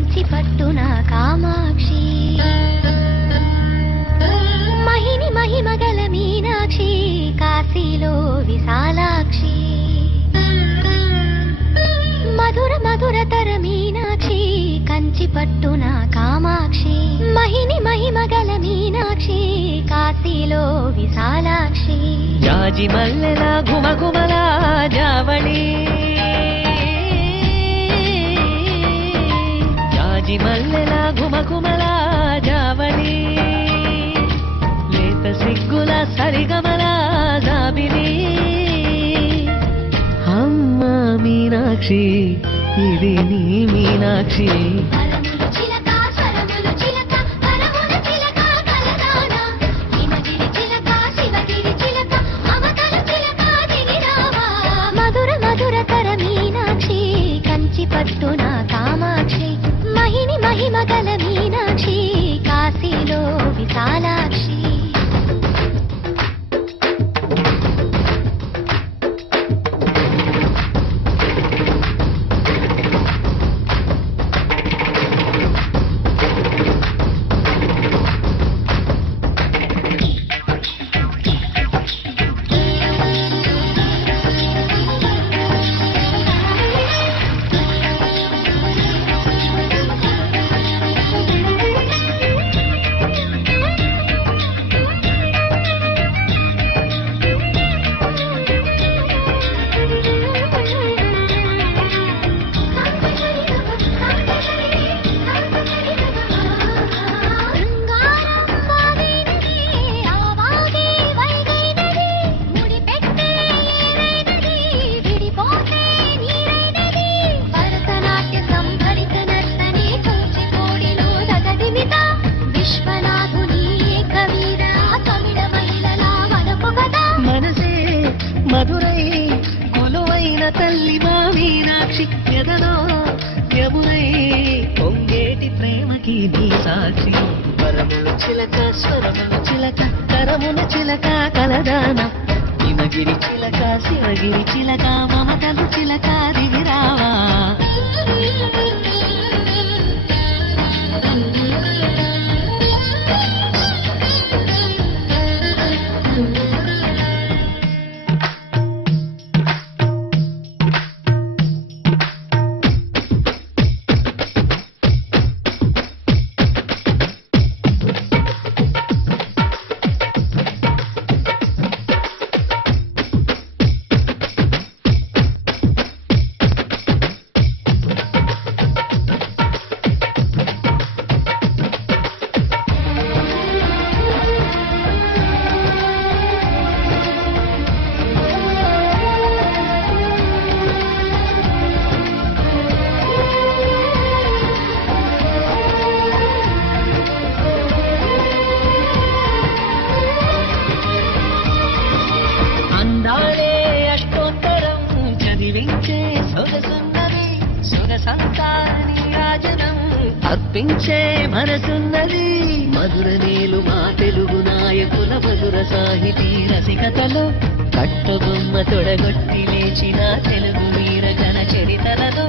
కంచి పట్టున కామాక్షి మహిని మహిమగల మీనాక్షి కాశీలో విశాలాక్షి మధుర మధురతర మీనాక్షి కంచి పట్టున కామాక్షి మహిని మహిమగల మీనాక్షి కాశీలో విశాలాక్షి జాజి మల్లెల ఘుమఘుమల జావళి జాజి మల్లెల ఘుమఘుమల జావళి లేత సిగ్గుల సరిగమల జాబిలి అమ్మ మీనాక్షి ఇది నీ మీనాక్షి మధుర మధురతర మీనాక్షి కంచి పట్టున కామాక్షి మహిని మహిమగల మీనాక్షి కాశీలో విశాలాక్షి మధురై కొలువైన తల్లి మా మీనాక్షి ఎదలో యమునై పొంగేటి ప్రేమకి నీ సాక్షి పరములు చిలక స్వరములు చిలక కరముల చిలక కలదాన హిమగిరి చిలక శివగిరి చిలక మమతలు చిలక దిగిరావా అర్పించే మనసున్నది మధుర నీలు మా తెలుగు నాయకుల మధుర సాహితీ రసికతలో కట్టబొమ్మ తొడగొట్టి లేచిన తెలుగు వీర గణ చరితలలో